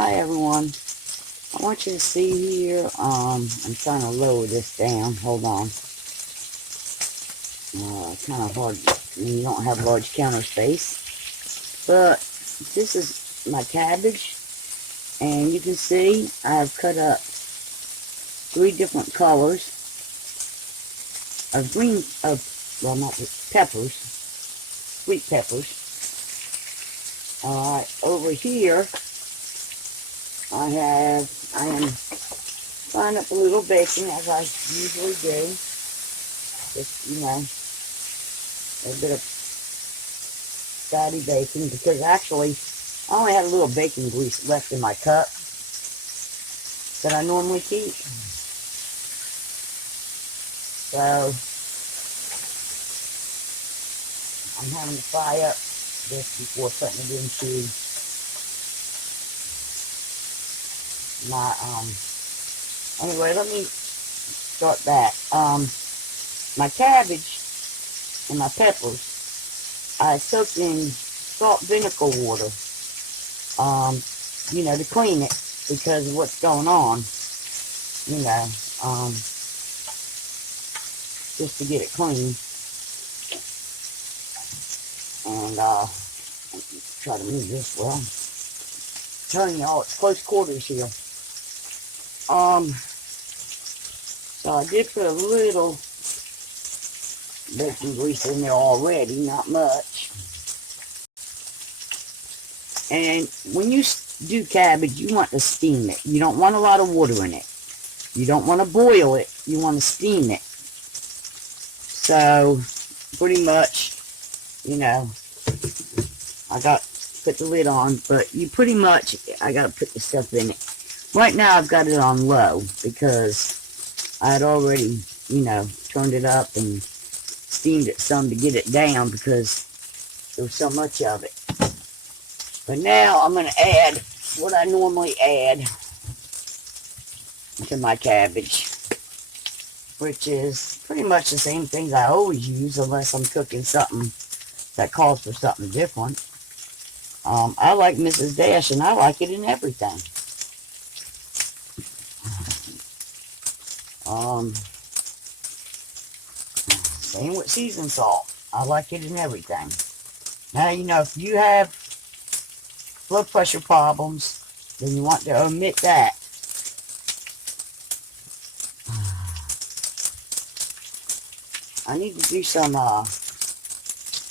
Hi everyone. I want you to see here, I'm trying to lower this down. Hold on. Kind of hard when you don't have large counter space. But this is my cabbage, and you can see I have cut up 3 different colors of green, well, not peppers, sweet peppers. Alright, over here I am frying up a little bacon, as I usually do. Just, a bit of fatty bacon, because actually I only had a little bacon grease left in my cup that I normally keep. So I'm having to fry up this before putting it into my anyway, let me start back. My cabbage and my peppers I soaked in salt vinegar water, to clean it because of what's going on, just to get it clean. And try to move this well. Telling y'all, it's close quarters here. So I did put a little bacon grease in there already, not much. And when you do cabbage, you want to steam it. You don't want a lot of water in it. You don't want to boil it. You want to steam it. So, pretty much, I got put the lid on, but you pretty much, I got to put the stuff in it. Right now, I've got it on low because I had already, turned it up and steamed it some to get it down because there was so much of it. But now I'm going to add what I normally add to my cabbage, which is pretty much the same things I always use unless I'm cooking something that calls for something different. I like Mrs. Dash, and I like it in everything. Same with seasoned salt. I like it in everything. Now, if you have blood pressure problems, then you want to omit that. I need to do some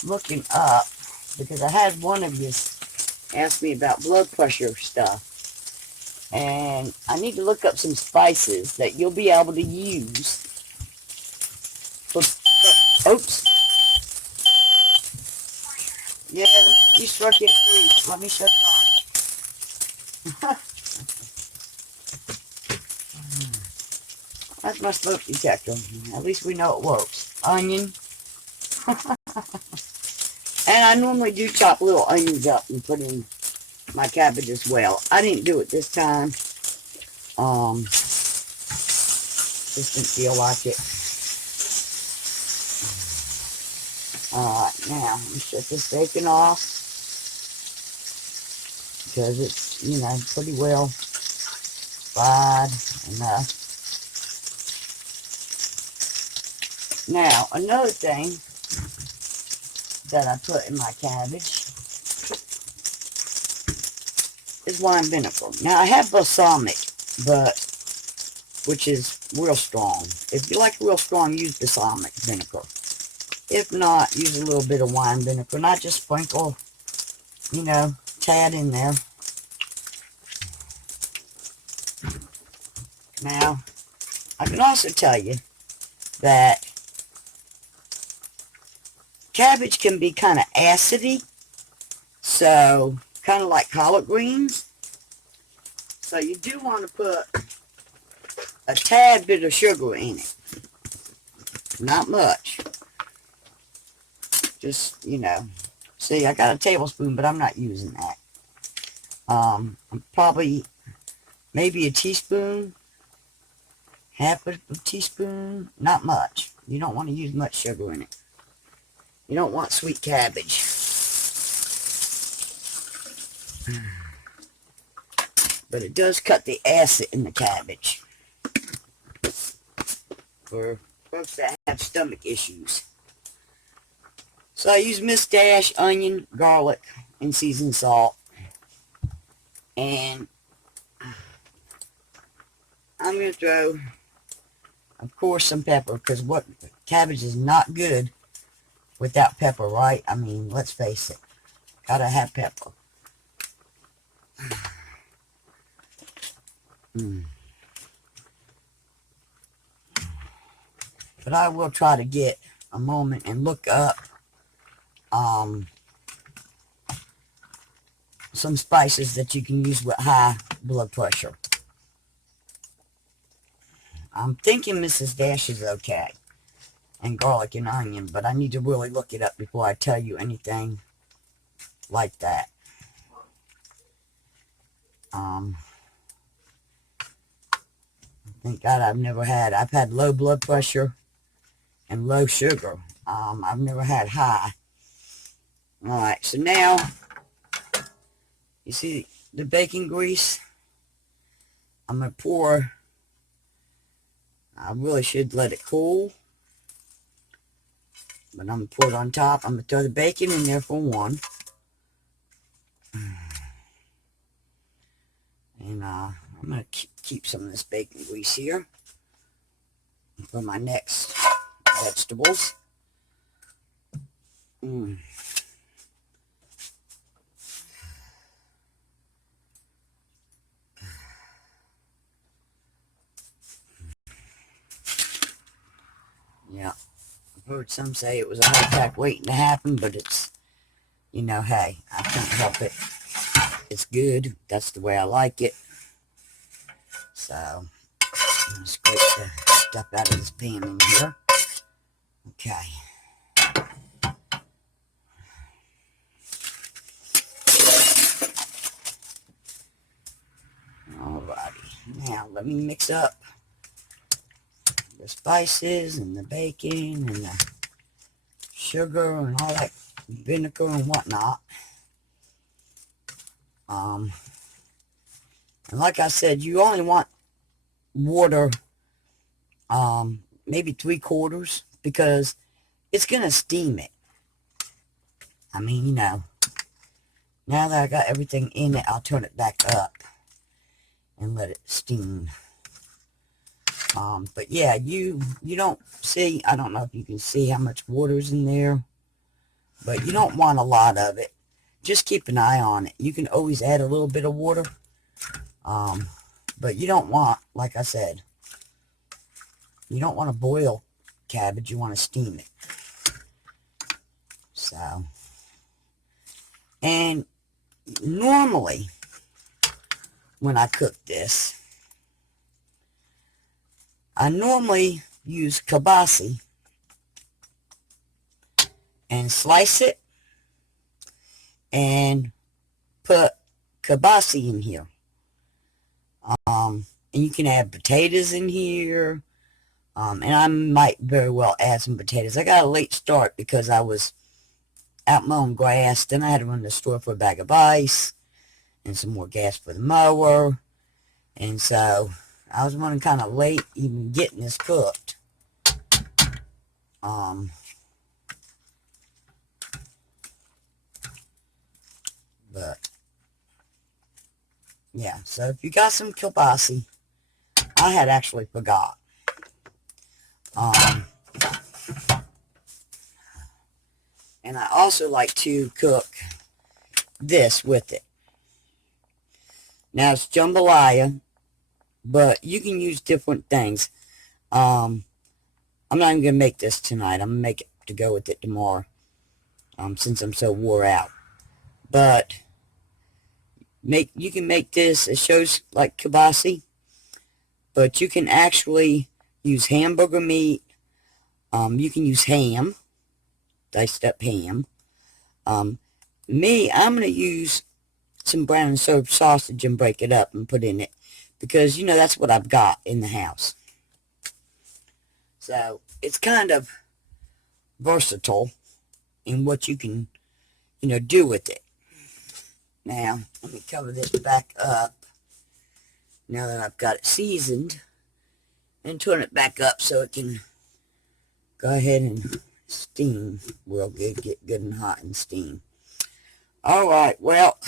looking up, because I had one of you ask me about blood pressure stuff. And I need to look up some spices that you'll be able to use for, oops. Yeah, you struck it free. Let me shut it off. That's my smoke detector. At least we know it works. Onion. And I normally do chop little onions up and put in my cabbage as well. I didn't do it this time. Just didn't feel like it. Alright, now let me shut this bacon off, because it's, pretty well fried enough. Now, another thing that I put in my cabbage is wine vinegar. Now, I have balsamic, which is real strong. If you like real strong, use balsamic vinegar. If not, use a little bit of wine vinegar. And I just sprinkle, tad in there. Now, I can also tell you that cabbage can be kind of acidy, so kind of like collard greens. So you do want to put a tad bit of sugar in it. Not much. Just, see, I got a tablespoon, but I'm not using that. Probably maybe a teaspoon, half a teaspoon, not much. You don't want to use much sugar in it. You don't want sweet cabbage. But it does cut the acid in the cabbage for folks that have stomach issues. So I use Miss Dash, onion, garlic, and seasoned salt. And I'm going to throw, of course, some pepper, because what cabbage is not good without pepper, right? I mean, let's face it. Gotta have pepper. But I will try to get a moment and look up some spices that you can use with high blood pressure. I'm thinking Mrs. Dash is okay, and garlic and onion, but I need to really look it up before I tell you anything like that. Thank God I've had low blood pressure and low sugar. I've never had high. Alright, so now, you see the bacon grease? I'm going to pour, I really should let it cool, but I'm going to pour it on top. I'm going to throw the bacon in there for one. And I'm going to keep some of this bacon grease here for my next vegetables. Yeah, I've heard some say it was a heart attack waiting to happen, but it's, you know, hey, I can't help it. It's good. That's the way I like it. So, I'm going to scrape the stuff out of this pan in here. Okay. Alrighty. Now, let me mix up the spices and the bacon and the sugar and all that vinegar and whatnot. And like I said, you only want water, maybe 3/4, because it's going to steam it. I mean, you know, now that I got everything in it, I'll turn it back up and let it steam. But yeah, you don't see, I don't know if you can see how much water's in there, but you don't want a lot of it. Just keep an eye on it. You can always add a little bit of water, but you don't want, like I said, you don't want to boil cabbage. You want to steam it. So, and normally when I cook this, I normally use kielbasa and slice it and put kielbasa in here. And you can add potatoes in here. And I might very well add some potatoes. I got a late start because I was out mowing grass. Then I had to run to the store for a bag of ice and some more gas for the mower. And so I was running kind of late even getting this cooked. But yeah, so if you got some kielbasa, I had actually forgot. And I also like to cook this with it. Now it's jambalaya, but you can use different things. I'm not even going to make this tonight. I'm going to make it to go with it tomorrow, since I'm so wore out. But you can make this, it shows like kielbasa, but you can actually use hamburger meat. You can use ham, diced up ham. I'm going to use some brown and served sausage and break it up and put in it, because, you know, that's what I've got in the house. So it's kind of versatile in what you can, you know, do with it. Now, let me cover this back up now that I've got it seasoned, and turn it back up so it can go ahead and steam real good, get good and hot and steam. Alright, well,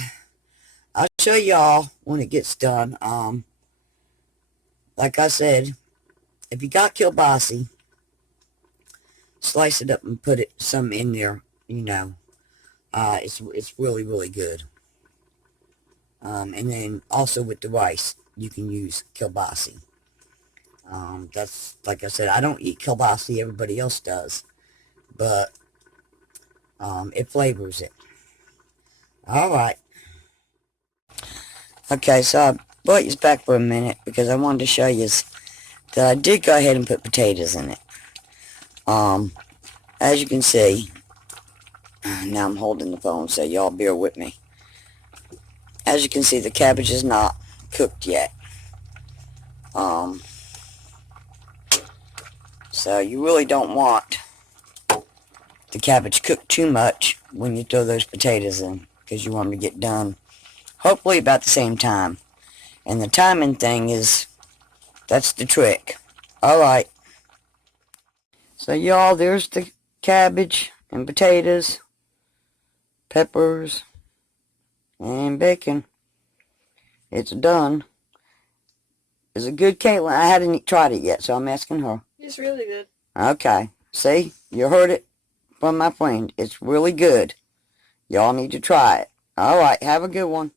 I'll show y'all when it gets done. Like I said, if you got kielbasa, slice it up and put some in there, you know. It's really, really good. And then also with the rice, you can use kielbasa. That's, like I said, I don't eat kielbasa, everybody else does. But, it flavors it. Alright. Okay, so I brought you back for a minute because I wanted to show you that I did go ahead and put potatoes in it. As you can see, now I'm holding the phone, so y'all bear with me. As you can see, the cabbage is not cooked yet. So you really don't want the cabbage cooked too much when you throw those potatoes in, because you want them to get done hopefully about the same time. And the timing thing that's the trick. Alright. So y'all, there's the cabbage and potatoes, peppers, and bacon. It's done. Is it good, Caitlin? I hadn't tried it yet, so I'm asking her. It's really good. Okay. See? You heard it from my friend. It's really good. Y'all need to try it. Alright, have a good one.